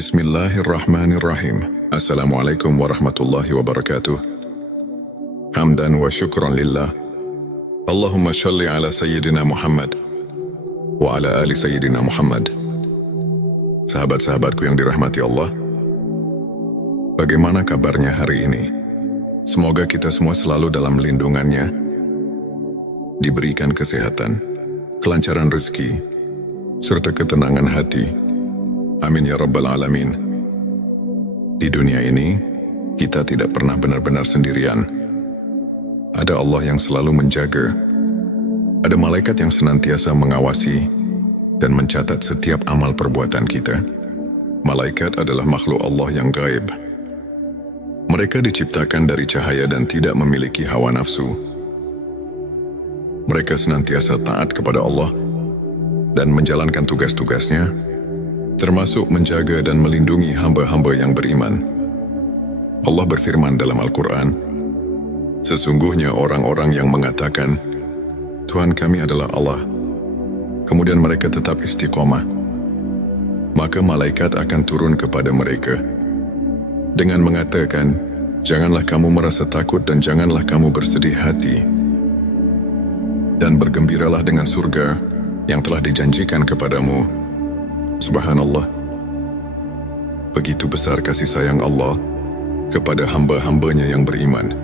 Bismillahirrahmanirrahim. Assalamualaikum warahmatullahi wabarakatuh. Hamdan wa syukran lillah. Allahumma shalli ala Sayyidina Muhammad wa ala ali Sayyidina Muhammad. Sahabat-sahabatku yang dirahmati Allah, bagaimana kabarnya hari ini? Semoga kita semua selalu dalam lindungannya, diberikan kesehatan, kelancaran rezeki, serta ketenangan hati. Amin ya rabbal alamin. Di dunia ini, kita tidak pernah benar-benar sendirian. Ada Allah yang selalu menjaga. Ada malaikat yang senantiasa mengawasi dan mencatat setiap amal perbuatan kita. Malaikat adalah makhluk Allah yang gaib. Mereka diciptakan dari cahaya dan tidak memiliki hawa nafsu. Mereka senantiasa taat kepada Allah dan menjalankan tugas-tugasnya, termasuk menjaga dan melindungi hamba-hamba yang beriman. Allah berfirman dalam Al-Quran, sesungguhnya orang-orang yang mengatakan, Tuhan kami adalah Allah, kemudian mereka tetap istiqomah, maka malaikat akan turun kepada mereka dengan mengatakan, janganlah kamu merasa takut dan janganlah kamu bersedih hati, dan bergembiralah dengan surga yang telah dijanjikan kepadamu. Subhanallah. Begitu besar kasih sayang Allah kepada hamba-hambanya yang beriman.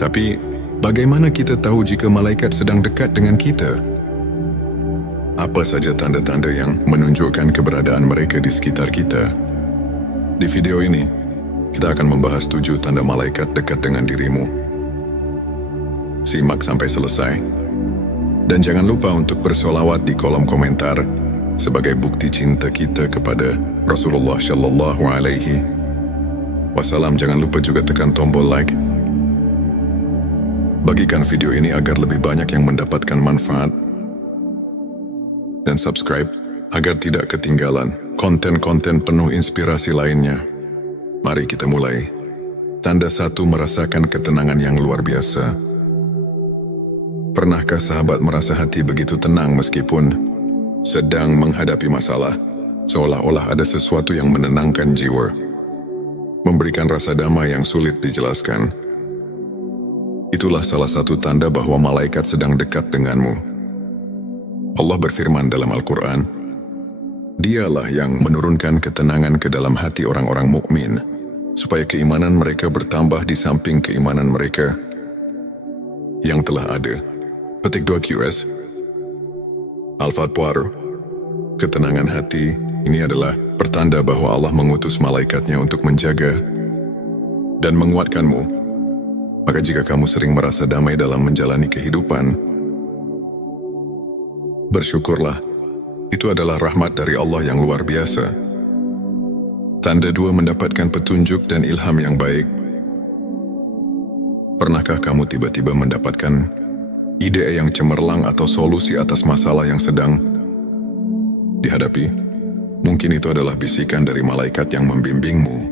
Tapi, bagaimana kita tahu jika malaikat sedang dekat dengan kita? Apa saja tanda-tanda yang menunjukkan keberadaan mereka di sekitar kita? Di video ini, kita akan membahas 7 tanda malaikat dekat dengan dirimu. Simak sampai selesai. Dan jangan lupa untuk bersolawat di kolom komentar sebagai bukti cinta kita kepada Rasulullah Shallallahu Alaihi Wasallam. Jangan lupa juga tekan tombol like. Bagikan video ini agar lebih banyak yang mendapatkan manfaat. Dan subscribe agar tidak ketinggalan konten-konten penuh inspirasi lainnya. Mari kita mulai. Tanda 1, merasakan ketenangan yang luar biasa. Pernahkah sahabat merasa hati begitu tenang meskipun sedang menghadapi masalah, seolah-olah ada sesuatu yang menenangkan jiwa, memberikan rasa damai yang sulit dijelaskan? Itulah salah satu tanda bahwa malaikat sedang dekat denganmu. Allah berfirman dalam Al-Quran, Dialah yang menurunkan ketenangan ke dalam hati orang-orang mukmin, supaya keimanan mereka bertambah di samping keimanan mereka yang telah ada. Petik 2 QS Al-Fatwar. Ketenangan hati ini adalah pertanda bahwa Allah mengutus malaikatnya untuk menjaga dan menguatkanmu. Maka jika kamu sering merasa damai dalam menjalani kehidupan, bersyukurlah. Itu adalah rahmat dari Allah yang luar biasa. Tanda 2, mendapatkan petunjuk dan ilham yang baik. Pernahkah kamu tiba-tiba mendapatkan ide yang cemerlang atau solusi atas masalah yang sedang dihadapi? Mungkin itu adalah bisikan dari malaikat yang membimbingmu.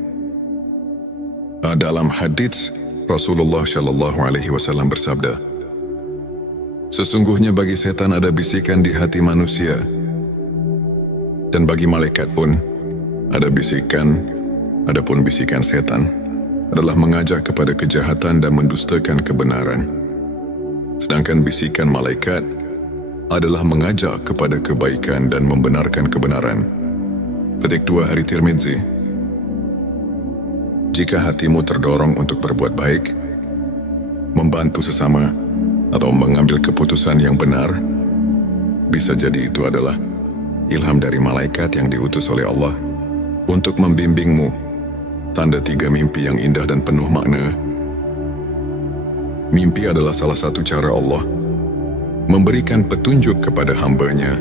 Dalam hadits, Rasulullah Shallallahu Alaihi Wasallam bersabda, sesungguhnya bagi setan ada bisikan di hati manusia, dan bagi malaikat pun ada bisikan. Adapun bisikan setan adalah mengajak kepada kejahatan dan mendustakan kebenaran. Sedangkan bisikan malaikat adalah mengajak kepada kebaikan dan membenarkan kebenaran. Petik 2 Hari Tirmidzi. Jika hatimu terdorong untuk berbuat baik, membantu sesama, atau mengambil keputusan yang benar, bisa jadi itu adalah ilham dari malaikat yang diutus oleh Allah untuk membimbingmu. Tanda 3, mimpi yang indah dan penuh makna. Mimpi adalah salah satu cara Allah memberikan petunjuk kepada hambanya.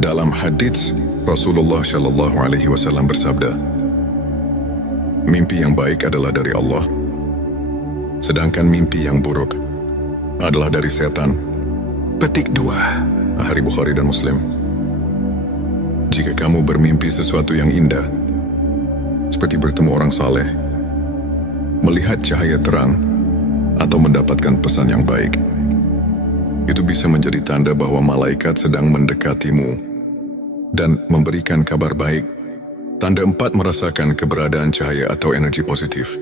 Dalam hadits, Rasulullah Shallallahu Alaihi Wasallam bersabda, mimpi yang baik adalah dari Allah, sedangkan mimpi yang buruk adalah dari setan. Petik 2 Hari Bukhari dan Muslim. Jika kamu bermimpi sesuatu yang indah, seperti bertemu orang saleh, melihat cahaya terang, atau mendapatkan pesan yang baik, itu bisa menjadi tanda bahwa malaikat sedang mendekatimu dan memberikan kabar baik. Tanda 4 merasakan keberadaan cahaya atau energi positif.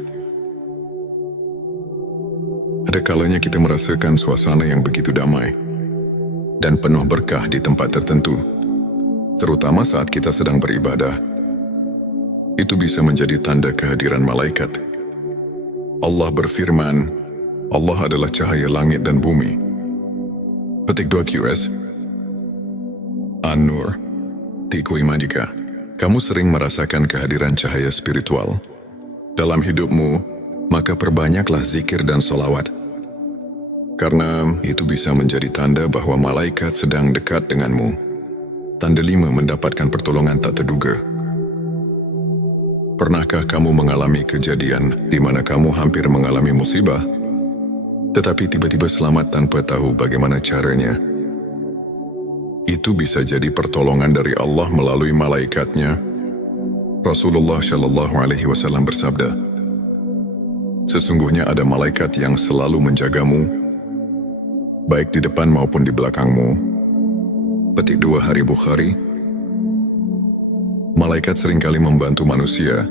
Ada kalanya kita merasakan suasana yang begitu damai dan penuh berkah di tempat tertentu, terutama saat kita sedang beribadah. Itu bisa menjadi tanda kehadiran malaikat. Allah berfirman, Allah adalah cahaya langit dan bumi. Petik 2 QS An-Nur 3 jika kamu sering merasakan kehadiran cahaya spiritual dalam hidupmu, maka perbanyaklah zikir dan solawat. Karena itu bisa menjadi tanda bahwa malaikat sedang dekat denganmu. Tanda 5 mendapatkan pertolongan tak terduga. Pernahkah kamu mengalami kejadian di mana kamu hampir mengalami musibah, tetapi tiba-tiba selamat tanpa tahu bagaimana caranya? Itu bisa jadi pertolongan dari Allah melalui malaikatnya. Rasulullah Shallallahu Alaihi Wasallam bersabda, sesungguhnya ada malaikat yang selalu menjagamu, baik di depan maupun di belakangmu. Petik 2 Hari Bukhari. Malaikat seringkali membantu manusia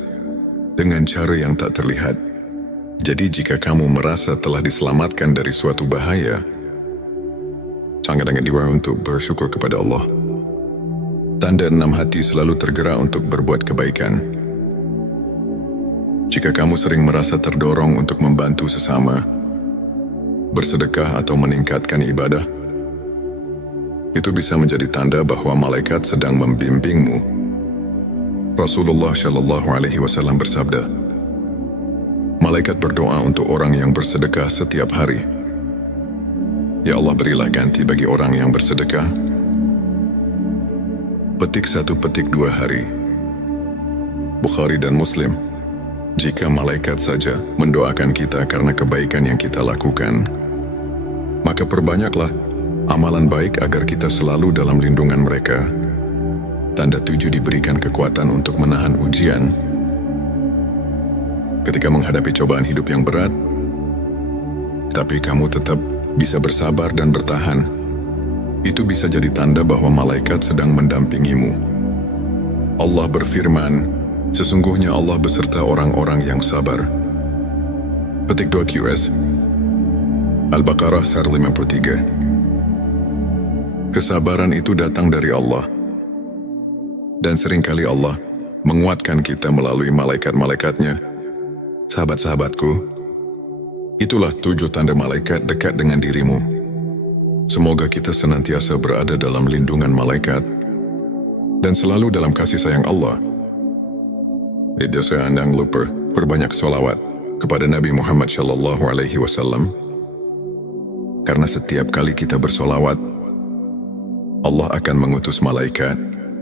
dengan cara yang tak terlihat. Jadi jika kamu merasa telah diselamatkan dari suatu bahaya, sangat-sangat diwajibkan untuk bersyukur kepada Allah. Tanda 6 hati selalu tergerak untuk berbuat kebaikan. Jika kamu sering merasa terdorong untuk membantu sesama, bersedekah atau meningkatkan ibadah, itu bisa menjadi tanda bahwa malaikat sedang membimbingmu. Rasulullah Shallallahu Alaihi Wasallam bersabda, malaikat berdoa untuk orang yang bersedekah setiap hari. Ya Allah, berilah ganti bagi orang yang bersedekah. Petik 1 petik 2 hari. Bukhari dan Muslim. Jika malaikat saja mendoakan kita karena kebaikan yang kita lakukan, maka perbanyaklah amalan baik agar kita selalu dalam lindungan mereka. Tanda 7 diberikan kekuatan untuk menahan ujian. Ketika menghadapi cobaan hidup yang berat, tapi kamu tetap bisa bersabar dan bertahan, itu bisa jadi tanda bahwa malaikat sedang mendampingimu. Allah berfirman, sesungguhnya Allah beserta orang-orang yang sabar. Petik 2 QS Al-Baqarah 53. Kesabaran itu datang dari Allah, dan seringkali Allah menguatkan kita melalui malaikat-malaikatnya. Sahabat-sahabatku, itulah 7 tanda malaikat dekat dengan dirimu. Semoga kita senantiasa berada dalam lindungan malaikat dan selalu dalam kasih sayang Allah. Jangan lupa perbanyak sholawat kepada Nabi Muhammad Shallallahu Alaihi Wasallam. Karena setiap kali kita bersolawat, Allah akan mengutus malaikat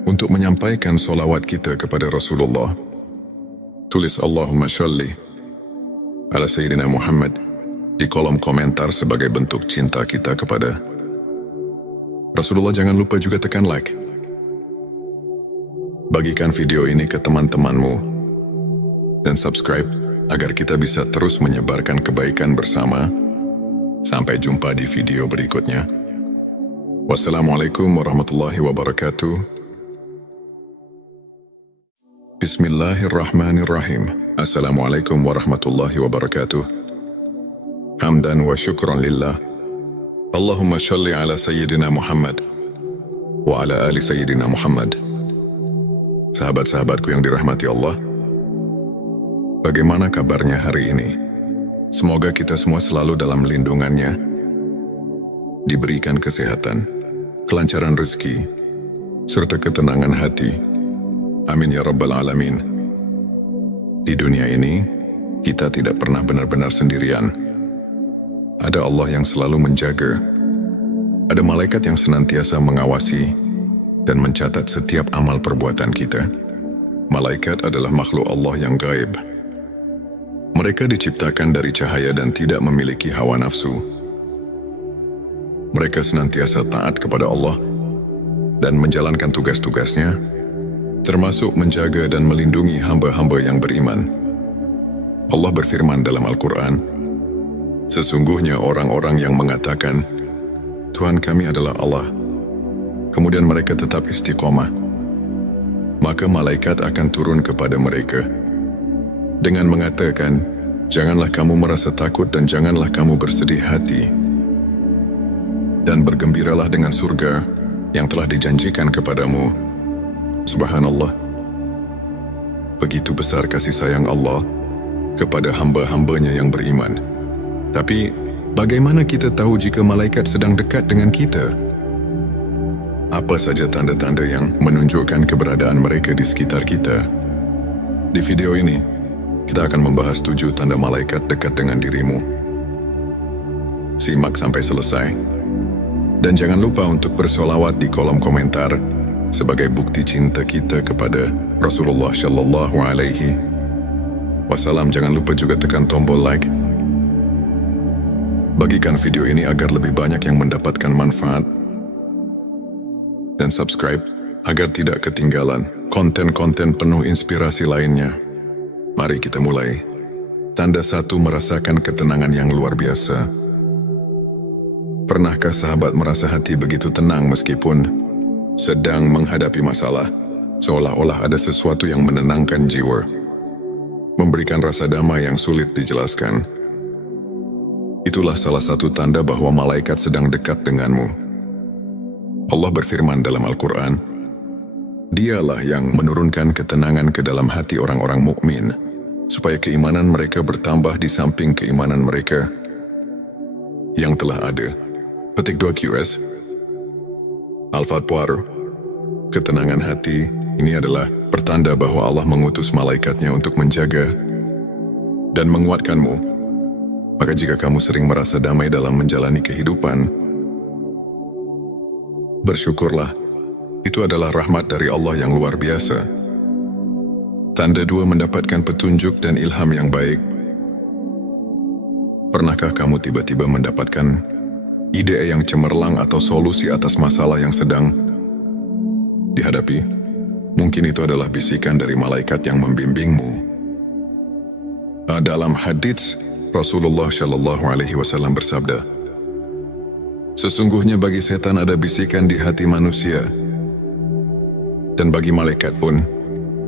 untuk menyampaikan sholawat kita kepada Rasulullah. Tulis Allahumma sholli ala Sayyidina Muhammad di kolom komentar sebagai bentuk cinta kita kepada Rasulullah. Jangan lupa juga tekan like. Bagikan video ini ke teman-temanmu dan subscribe agar kita bisa terus menyebarkan kebaikan bersama. Sampai jumpa di video berikutnya. Wassalamualaikum warahmatullahi wabarakatuh. Bismillahirrahmanirrahim. Assalamualaikum warahmatullahi wabarakatuh. Hamdan wa syukran lillah. Allahumma sholli ala Sayyidina Muhammad wa ala ali Sayyidina Muhammad. Sahabat-sahabatku yang dirahmati Allah, bagaimana kabarnya hari ini? Semoga kita semua selalu dalam lindungannya, diberikan kesehatan, kelancaran rezeki, serta ketenangan hati. Amin ya Rabbal Alamin. Di dunia ini, kita tidak pernah benar-benar sendirian. Ada Allah yang selalu menjaga. Ada malaikat yang senantiasa mengawasi dan mencatat setiap amal perbuatan kita. Malaikat adalah makhluk Allah yang gaib. Mereka diciptakan dari cahaya dan tidak memiliki hawa nafsu. Mereka senantiasa taat kepada Allah dan menjalankan tugas-tugasnya, termasuk menjaga dan melindungi hamba-hamba yang beriman. Allah berfirman dalam Al-Quran, sesungguhnya orang-orang yang mengatakan, Tuhan kami adalah Allah, kemudian mereka tetap istiqomah, maka malaikat akan turun kepada mereka dengan mengatakan, "Janganlah kamu merasa takut dan janganlah kamu bersedih hati. Dan bergembiralah dengan surga yang telah dijanjikan kepadamu." Subhanallah. Begitu besar kasih sayang Allah kepada hamba-hambanya yang beriman. Tapi, bagaimana kita tahu jika malaikat sedang dekat dengan kita? Apa saja tanda-tanda yang menunjukkan keberadaan mereka di sekitar kita? Di video ini, kita akan membahas 7 tanda malaikat dekat dengan dirimu. Simak sampai selesai. Dan jangan lupa untuk bersolawat di kolom komentar sebagai bukti cinta kita kepada Rasulullah Shallallahu Alaihi Wasallam. Jangan lupa juga tekan tombol like. Bagikan video ini agar lebih banyak yang mendapatkan manfaat. Dan subscribe agar tidak ketinggalan konten-konten penuh inspirasi lainnya. Mari kita mulai. Tanda 1, merasakan ketenangan yang luar biasa. Pernahkah sahabat merasa hati begitu tenang meskipun sedang menghadapi masalah? Seolah-olah ada sesuatu yang menenangkan jiwa, memberikan rasa damai yang sulit dijelaskan. Itulah salah satu tanda bahwa malaikat sedang dekat denganmu. Allah berfirman dalam Al-Quran, "Dialah yang menurunkan ketenangan ke dalam hati orang-orang mukmin, supaya keimanan mereka bertambah di samping keimanan mereka yang telah ada." Petik 2 QS Al-Fatwar. Ketenangan hati ini adalah pertanda bahwa Allah mengutus malaikatnya untuk menjaga dan menguatkanmu. Maka jika kamu sering merasa damai dalam menjalani kehidupan, bersyukurlah. Itu adalah rahmat dari Allah yang luar biasa. Tanda 2, mendapatkan petunjuk dan ilham yang baik. Pernahkah kamu tiba-tiba mendapatkan ide yang cemerlang atau solusi atas masalah yang sedang dihadapi? Mungkin itu adalah bisikan dari malaikat yang membimbingmu. Dalam hadits, Rasulullah Shallallahu Alaihi Wasallam bersabda, "Sesungguhnya bagi setan ada bisikan di hati manusia, dan bagi malaikat pun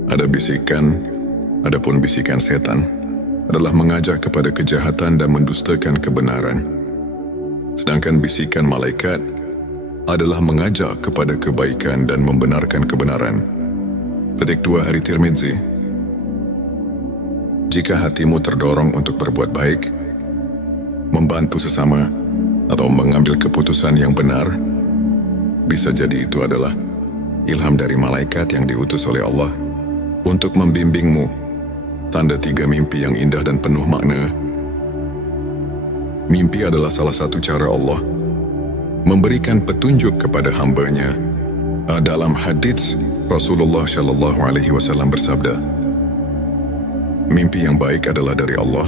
ada bisikan. Adapun bisikan setan adalah mengajak kepada kejahatan dan mendustakan kebenaran. Sedangkan bisikan malaikat adalah mengajak kepada kebaikan dan membenarkan kebenaran." Petik 2 Hari Tirmidzi. Jika hatimu terdorong untuk berbuat baik, membantu sesama, atau mengambil keputusan yang benar, bisa jadi itu adalah ilham dari malaikat yang diutus oleh Allah untuk membimbingmu. Tanda 3, mimpi yang indah dan penuh makna. Mimpi adalah salah satu cara Allah memberikan petunjuk kepada hambanya. Dalam hadits, Rasulullah Shallallahu Alaihi Wasallam bersabda, "Mimpi yang baik adalah dari Allah,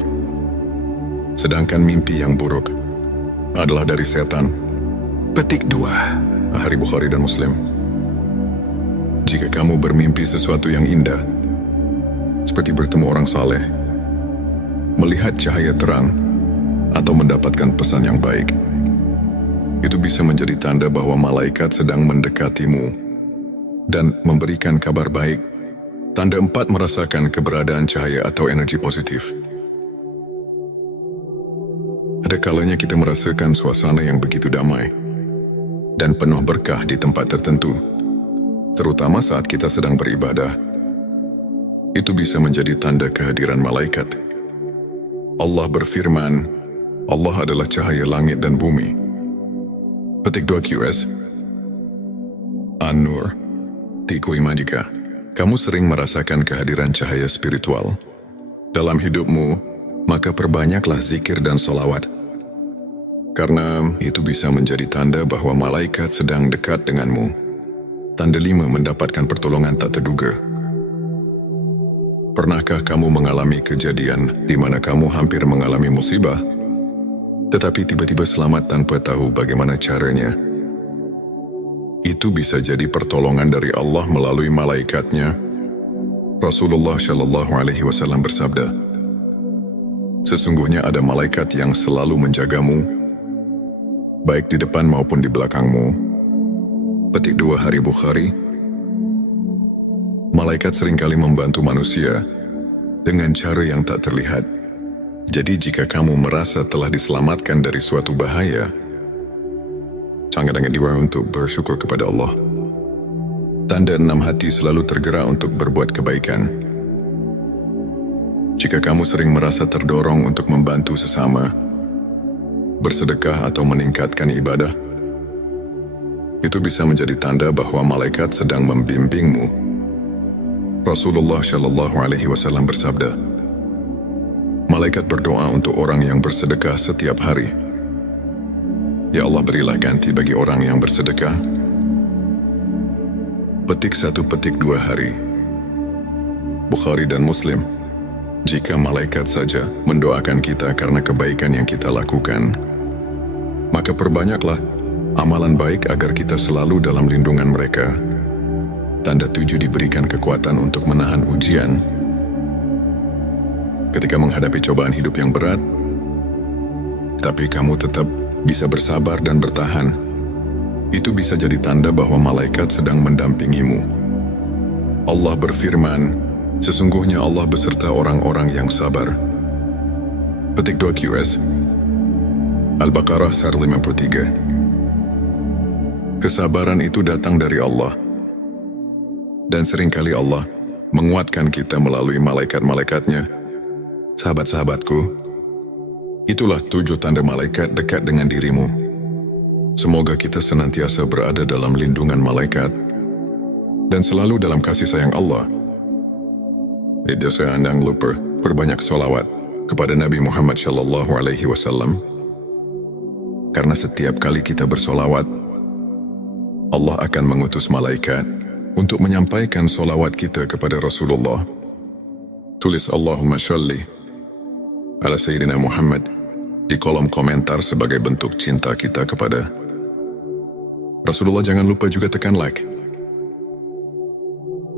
sedangkan mimpi yang buruk adalah dari setan." Petik 2 Hari Bukhari dan Muslim. Jika kamu bermimpi sesuatu yang indah, seperti bertemu orang saleh, melihat cahaya terang, atau mendapatkan pesan yang baik, itu bisa menjadi tanda bahwa malaikat sedang mendekatimu dan memberikan kabar baik. Tanda 4, merasakan keberadaan cahaya atau energi positif. Ada kalanya kita merasakan suasana yang begitu damai dan penuh berkah di tempat tertentu, terutama saat kita sedang beribadah. Itu bisa menjadi tanda kehadiran malaikat. Allah berfirman, "Allah adalah cahaya langit dan bumi." Petik 2 QS An-Nur. Tikui majika, kamu sering merasakan kehadiran cahaya spiritual dalam hidupmu, maka perbanyaklah zikir dan solawat. Karena itu bisa menjadi tanda bahwa malaikat sedang dekat denganmu. Tanda 5, mendapatkan pertolongan tak terduga. Pernahkah kamu mengalami kejadian di mana kamu hampir mengalami musibah, tetapi tiba-tiba selamat tanpa tahu bagaimana caranya? Itu bisa jadi pertolongan dari Allah melalui malaikatnya. Rasulullah Shallallahu Alaihi Wasallam bersabda, "Sesungguhnya ada malaikat yang selalu menjagamu, baik di depan maupun di belakangmu." Petik 2 Hari Bukhari. Malaikat seringkali membantu manusia dengan cara yang tak terlihat. Jadi jika kamu merasa telah diselamatkan dari suatu bahaya, sangat-sangat diwajibkan untuk bersyukur kepada Allah. Tanda 6 hati selalu tergerak untuk berbuat kebaikan. Jika kamu sering merasa terdorong untuk membantu sesama, bersedekah atau meningkatkan ibadah, itu bisa menjadi tanda bahwa malaikat sedang membimbingmu. Rasulullah Shallallahu Alaihi Wasallam bersabda, malaikat berdoa untuk orang yang bersedekah setiap hari. Ya Allah, berilah ganti bagi orang yang bersedekah. Petik 1, petik 2 hari. Bukhari dan Muslim. Jika malaikat saja mendoakan kita karena kebaikan yang kita lakukan, maka perbanyaklah amalan baik agar kita selalu dalam lindungan mereka. Tanda 7, diberikan kekuatan untuk menahan ujian. Ketika menghadapi cobaan hidup yang berat, tapi kamu tetap bisa bersabar dan bertahan, itu bisa jadi tanda bahwa malaikat sedang mendampingimu. Allah berfirman, sesungguhnya Allah beserta orang-orang yang sabar. Petik 2 QS Al-Baqarah 53. Kesabaran itu datang dari Allah. Dan seringkali Allah menguatkan kita melalui malaikat-malaikatnya. Sahabat-sahabatku, itulah 7 tanda malaikat dekat dengan dirimu. Semoga kita senantiasa berada dalam lindungan malaikat dan selalu dalam kasih sayang Allah. Jangan lupa berbanyak sholawat kepada Nabi Muhammad Shallallahu Alaihi Wasallam. Karena setiap kali kita bersolawat, Allah akan mengutus malaikat untuk menyampaikan solawat kita kepada Rasulullah. Tulis Allahumma sholli ala Sayyidina Muhammad di kolom komentar sebagai bentuk cinta kita kepada Rasulullah. Jangan lupa juga tekan like.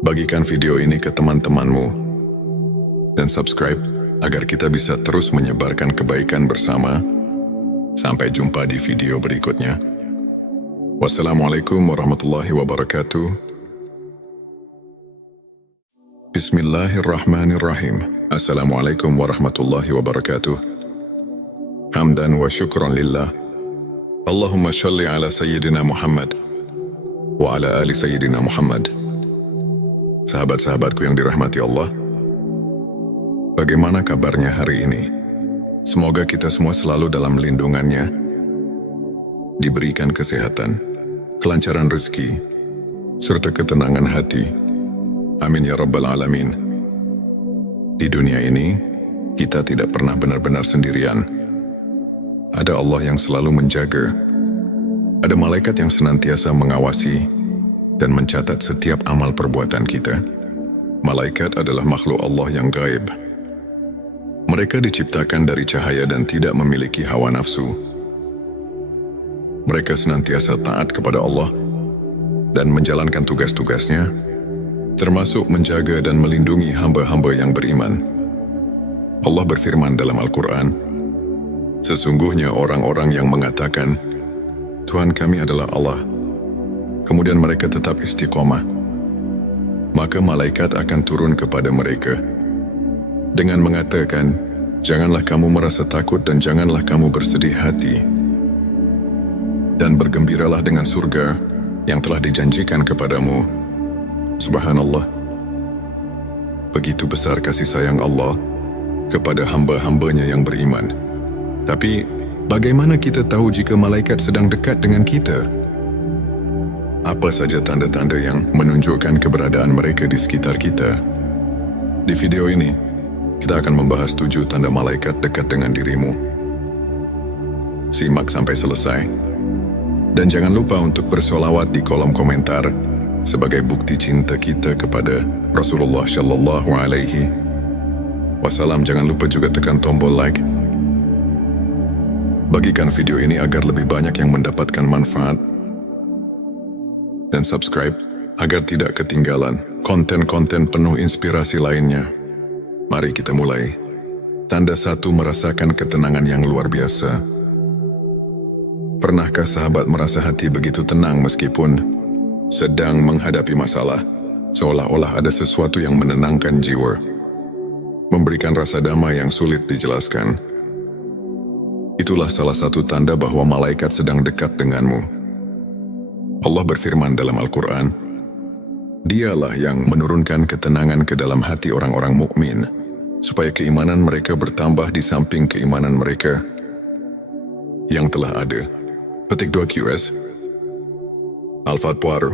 Bagikan video ini ke teman-temanmu dan subscribe agar kita bisa terus menyebarkan kebaikan bersama. Sampai jumpa di video berikutnya. Wassalamualaikum warahmatullahi wabarakatuh. Bismillahirrahmanirrahim. Assalamualaikum warahmatullahi wabarakatuh. Hamdan wa syukran lillah. Allahumma sholli ala Sayyidina Muhammad wa ala ali Sayyidina Muhammad. Sahabat-sahabatku yang dirahmati Allah, bagaimana kabarnya hari ini? Semoga kita semua selalu dalam lindungannya, diberikan kesehatan, kelancaran rezeki, serta ketenangan hati. Amin ya Rabbal Alamin. Di dunia ini, kita tidak pernah benar-benar sendirian. Ada Allah yang selalu menjaga. Ada malaikat yang senantiasa mengawasi dan mencatat setiap amal perbuatan kita. Malaikat adalah makhluk Allah yang gaib. Mereka diciptakan dari cahaya dan tidak memiliki hawa nafsu. Mereka senantiasa taat kepada Allah dan menjalankan tugas-tugasnya, termasuk menjaga dan melindungi hamba-hamba yang beriman. Allah berfirman dalam Al-Quran, sesungguhnya orang-orang yang mengatakan, Tuhan kami adalah Allah, kemudian mereka tetap istiqomah, maka malaikat akan turun kepada mereka dengan mengatakan, janganlah kamu merasa takut dan janganlah kamu bersedih hati, dan bergembiralah dengan surga yang telah dijanjikan kepadamu. Subhanallah. Begitu besar kasih sayang Allah kepada hamba-hambanya yang beriman. Tapi, bagaimana kita tahu jika malaikat sedang dekat dengan kita? Apa saja tanda-tanda yang menunjukkan keberadaan mereka di sekitar kita? Di video ini, kita akan membahas 7 tanda malaikat dekat dengan dirimu. Simak sampai selesai. Dan jangan lupa untuk bersolawat di kolom komentar sebagai bukti cinta kita kepada Rasulullah Shallallahu Alaihi Wasallam. Jangan lupa juga tekan tombol like. Bagikan video ini agar lebih banyak yang mendapatkan manfaat. Dan subscribe agar tidak ketinggalan konten-konten penuh inspirasi lainnya. Mari kita mulai. Tanda 1, merasakan ketenangan yang luar biasa. Pernahkah sahabat merasa hati begitu tenang meskipun sedang menghadapi masalah? seolah-olah ada sesuatu yang menenangkan jiwa, memberikan rasa damai yang sulit dijelaskan. Itulah salah satu tanda bahwa malaikat sedang dekat denganmu. Allah berfirman dalam Al-Quran, Dialah yang menurunkan ketenangan ke dalam hati orang-orang mukmin, supaya keimanan mereka bertambah di samping keimanan mereka yang telah ada. Petik 2 QS. Al-Fatwar,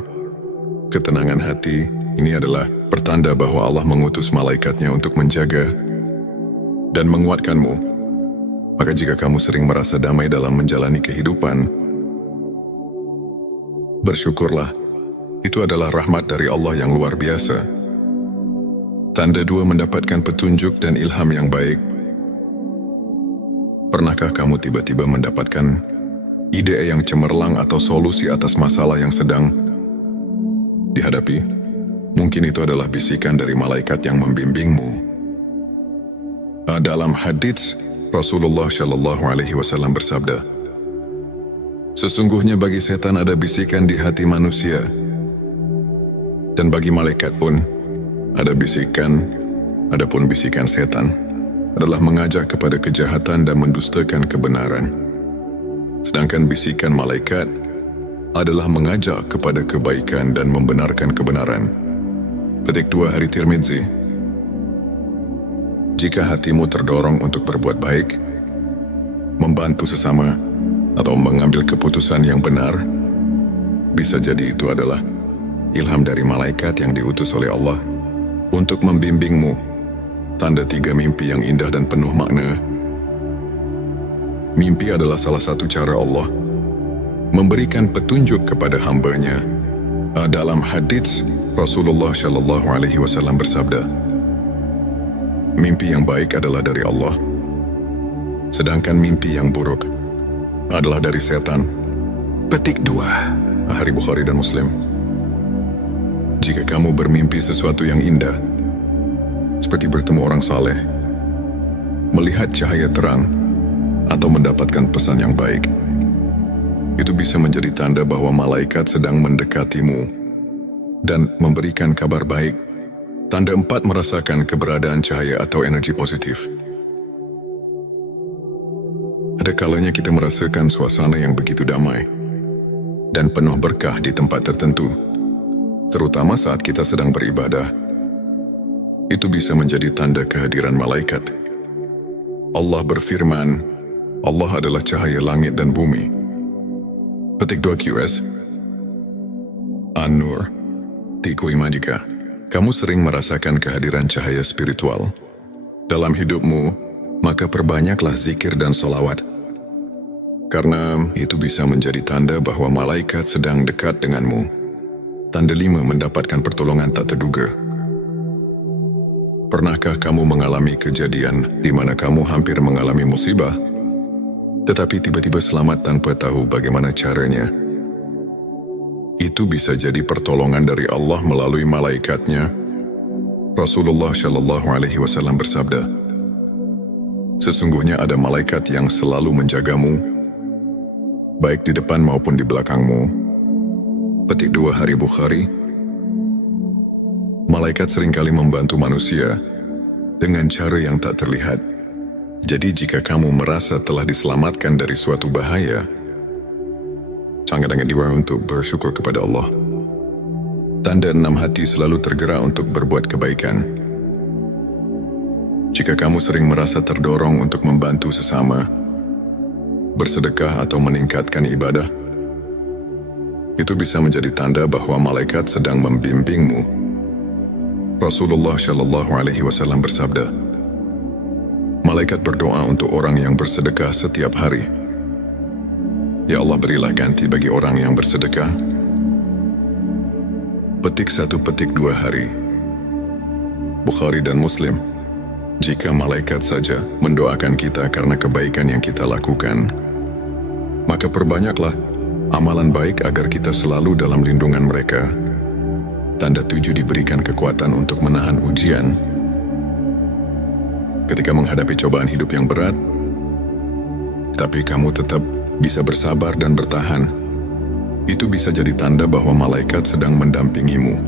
ketenangan hati ini adalah pertanda bahwa Allah mengutus malaikatnya untuk menjaga dan menguatkanmu. Maka jika kamu sering merasa damai dalam menjalani kehidupan, bersyukurlah, itu adalah rahmat dari Allah yang luar biasa. Tanda 2, mendapatkan petunjuk dan ilham yang baik. Pernahkah kamu tiba-tiba mendapatkan ide yang cemerlang atau solusi atas masalah yang sedang dihadapi? Mungkin itu adalah bisikan dari malaikat yang membimbingmu. Dalam hadits, Rasulullah Shallallahu Alaihi Wasallam bersabda, sesungguhnya bagi setan ada bisikan di hati manusia, dan bagi malaikat pun ada bisikan. Adapun bisikan setan adalah mengajak kepada kejahatan dan mendustakan kebenaran, sedangkan bisikan malaikat adalah mengajak kepada kebaikan dan membenarkan kebenaran. Petik 2 Hari Tirmidzi. Jika hatimu terdorong untuk berbuat baik, membantu sesama, atau mengambil keputusan yang benar, bisa jadi itu adalah ilham dari malaikat yang diutus oleh Allah untuk membimbingmu. Tanda 3, mimpi yang indah dan penuh makna. Mimpi adalah salah satu cara Allah memberikan petunjuk kepada hamba-Nya. Dalam hadits, Rasulullah Shallallahu Alaihi Wasallam bersabda, mimpi yang baik adalah dari Allah, sedangkan mimpi yang buruk adalah dari setan. Petik 2 Hari Bukhari dan Muslim. Jika kamu bermimpi sesuatu yang indah, seperti bertemu orang saleh, melihat cahaya terang, atau mendapatkan pesan yang baik, itu bisa menjadi tanda bahwa malaikat sedang mendekatimu dan memberikan kabar baik. Tanda 4, merasakan keberadaan cahaya atau energi positif. Ada kalanya kita merasakan suasana yang begitu damai dan penuh berkah di tempat tertentu, terutama saat kita sedang beribadah. Itu bisa menjadi tanda kehadiran malaikat. Allah berfirman, Allah adalah cahaya langit dan bumi. Petik 2 QS. An-Nur. Tiku Imajika. Kamu sering merasakan kehadiran cahaya spiritual dalam hidupmu, maka perbanyaklah zikir dan solawat. Karena itu bisa menjadi tanda bahwa malaikat sedang dekat denganmu. Tanda 5, mendapatkan pertolongan tak terduga. Pernahkah kamu mengalami kejadian di mana kamu hampir mengalami musibah, tetapi tiba-tiba selamat tanpa tahu bagaimana caranya? Itu bisa jadi pertolongan dari Allah melalui malaikatnya. Rasulullah Shallallahu Alaihi Wasallam bersabda, sesungguhnya ada malaikat yang selalu menjagamu, baik di depan maupun di belakangmu. Petik 2 Hari Bukhari. Malaikat seringkali membantu manusia dengan cara yang tak terlihat. Jadi jika kamu merasa telah diselamatkan dari suatu bahaya, sangat-sangat diwajibkan untuk bersyukur kepada Allah. Tanda 6, hati selalu tergerak untuk berbuat kebaikan. Jika kamu sering merasa terdorong untuk membantu sesama, bersedekah atau meningkatkan ibadah, itu bisa menjadi tanda bahwa malaikat sedang membimbingmu. Rasulullah Shallallahu Alaihi Wasallam bersabda, malaikat berdoa untuk orang yang bersedekah setiap hari. Ya Allah, berilah ganti bagi orang yang bersedekah. Petik 1, petik 2 Hari Bukhari dan Muslim. Jika malaikat saja mendoakan kita karena kebaikan yang kita lakukan, maka perbanyaklah amalan baik agar kita selalu dalam lindungan mereka. Tanda 7, diberikan kekuatan untuk menahan ujian. Ketika menghadapi cobaan hidup yang berat, tapi kamu tetap bisa bersabar dan bertahan, itu bisa jadi tanda bahwa malaikat sedang mendampingimu.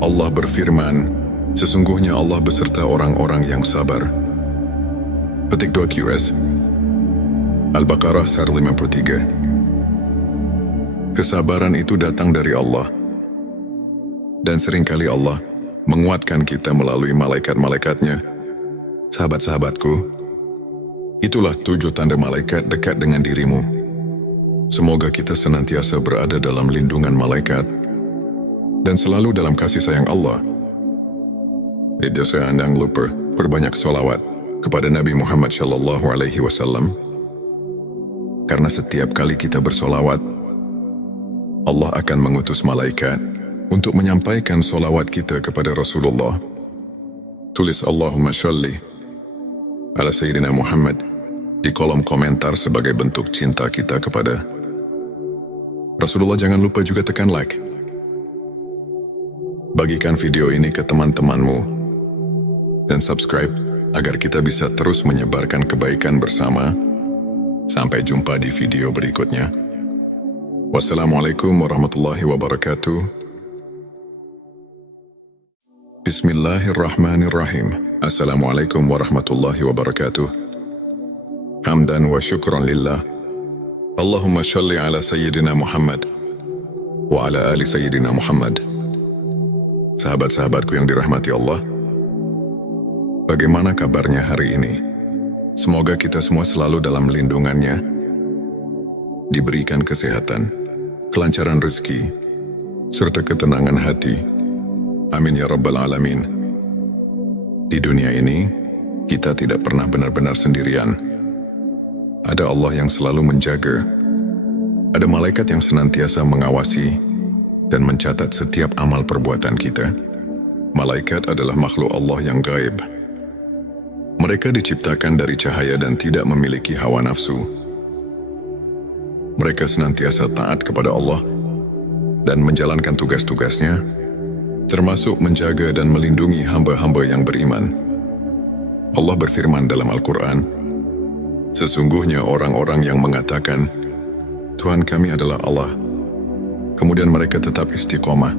Allah berfirman, sesungguhnya Allah beserta orang-orang yang sabar. Petik 2 QS Al-Baqarah 153. Kesabaran itu datang dari Allah. Dan seringkali Allah menguatkan kita melalui malaikat-malaikatnya. Sahabat-sahabatku, itulah 7 tanda malaikat dekat dengan dirimu. Semoga kita senantiasa berada dalam lindungan malaikat dan selalu dalam kasih sayang Allah. Jangan lupa berbanyak sholawat kepada Nabi Muhammad SAW. Karena setiap kali kita bersolawat, Allah akan mengutus malaikat untuk menyampaikan solawat kita kepada Rasulullah. Tulis Allahumma sholli ala Sayyidina Muhammad di kolom komentar sebagai bentuk cinta kita kepada Rasulullah. Jangan lupa juga tekan like. Bagikan video ini ke teman-temanmu dan subscribe agar kita bisa terus menyebarkan kebaikan bersama. Sampai jumpa di video berikutnya. Wassalamualaikum warahmatullahi wabarakatuh. Bismillahirrahmanirrahim. Assalamualaikum warahmatullahi wabarakatuh. Hamdan wa syukran lillah. Allahumma sholli ala Sayyidina Muhammad wa ala ali Sayyidina Muhammad. Sahabat-sahabatku yang dirahmati Allah, bagaimana kabarnya hari ini? Semoga kita semua selalu dalam lindungannya, diberikan kesehatan, kelancaran rezeki, serta ketenangan hati. Amin ya rabbal alamin. Di dunia ini, kita tidak pernah benar-benar sendirian. Ada Allah yang selalu menjaga. Ada malaikat yang senantiasa mengawasi dan mencatat setiap amal perbuatan kita. Malaikat adalah makhluk Allah yang gaib. Mereka diciptakan dari cahaya dan tidak memiliki hawa nafsu. Mereka senantiasa taat kepada Allah dan menjalankan tugas-tugasnya, termasuk menjaga dan melindungi hamba-hamba yang beriman. Allah berfirman dalam Al-Quran, sesungguhnya orang-orang yang mengatakan, Tuhan kami adalah Allah, kemudian mereka tetap istiqomah,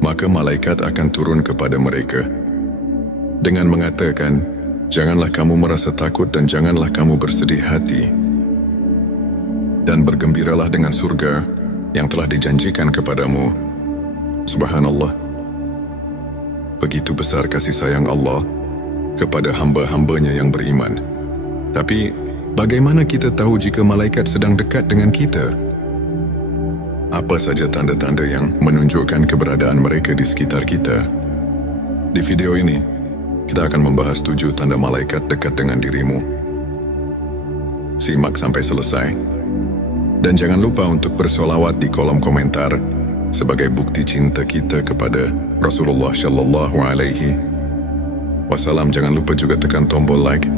maka malaikat akan turun kepada mereka dengan mengatakan, janganlah kamu merasa takut dan janganlah kamu bersedih hati, dan bergembiralah dengan surga yang telah dijanjikan kepadamu. Subhanallah. Begitu besar kasih sayang Allah kepada hamba-hambanya yang beriman. Tapi, bagaimana kita tahu jika malaikat sedang dekat dengan kita? Apa saja tanda-tanda yang menunjukkan keberadaan mereka di sekitar kita? Di video ini, kita akan membahas 7 tanda malaikat dekat dengan dirimu. Simak sampai selesai. Dan jangan lupa untuk bersolawat di kolom komentar sebagai bukti cinta kita kepada Rasulullah Shallallahu Alaihi Wasallam. Jangan lupa juga tekan tombol like.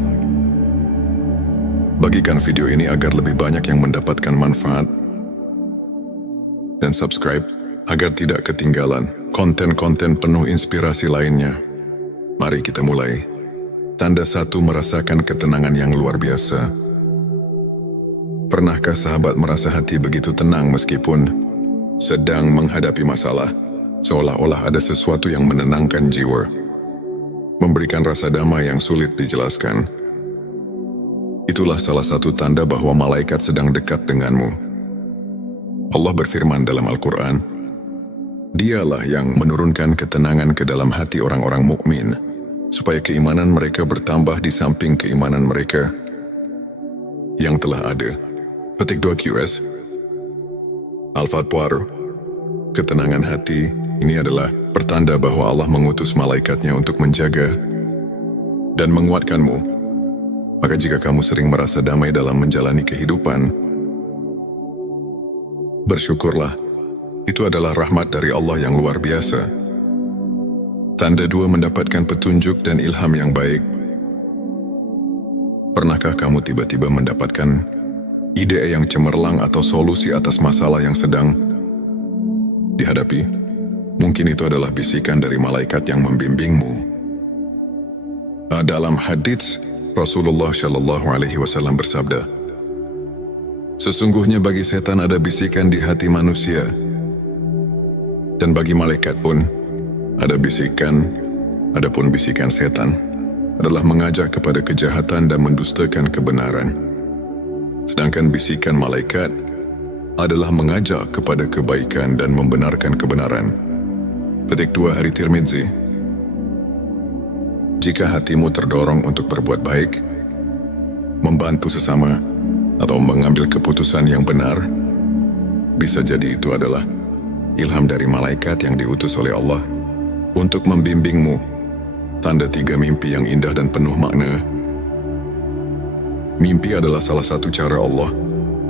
Bagikan video ini agar lebih banyak yang mendapatkan manfaat. Dan subscribe agar tidak ketinggalan konten-konten penuh inspirasi lainnya. Mari kita mulai. Tanda 1, merasakan ketenangan yang luar biasa. Pernahkah sahabat merasa hati begitu tenang meskipun sedang menghadapi masalah? Seolah-olah ada sesuatu yang menenangkan jiwa, memberikan rasa damai yang sulit dijelaskan. Itulah salah satu tanda bahwa malaikat sedang dekat denganmu. Allah berfirman dalam Al-Quran, Dialah yang menurunkan ketenangan ke dalam hati orang-orang mukmin, supaya keimanan mereka bertambah di samping keimanan mereka yang telah ada. Petik 2 QS Al-Fatwar. Ketenangan hati ini adalah pertanda bahwa Allah mengutus malaikatnya untuk menjaga dan menguatkanmu. Maka jika kamu sering merasa damai dalam menjalani kehidupan, bersyukurlah, itu adalah rahmat dari Allah yang luar biasa. Tanda 2, mendapatkan petunjuk dan ilham yang baik. Pernahkah kamu tiba-tiba mendapatkan ide yang cemerlang atau solusi atas masalah yang sedang dihadapi? Mungkin itu adalah bisikan dari malaikat yang membimbingmu. Dalam hadits, Rasulullah Shallallahu Alaihi Wasallam bersabda, sesungguhnya bagi setan ada bisikan di hati manusia, dan bagi malaikat pun ada bisikan, adapun bisikan setan adalah mengajak kepada kejahatan dan mendustakan kebenaran. Sedangkan bisikan malaikat adalah mengajak kepada kebaikan dan membenarkan kebenaran. Petik 2 Hari Tirmidzi. Jika hatimu terdorong untuk berbuat baik, membantu sesama, atau mengambil keputusan yang benar, bisa jadi itu adalah ilham dari malaikat yang diutus oleh Allah untuk membimbingmu. Tanda 3 mimpi yang indah dan penuh makna. Mimpi adalah salah satu cara Allah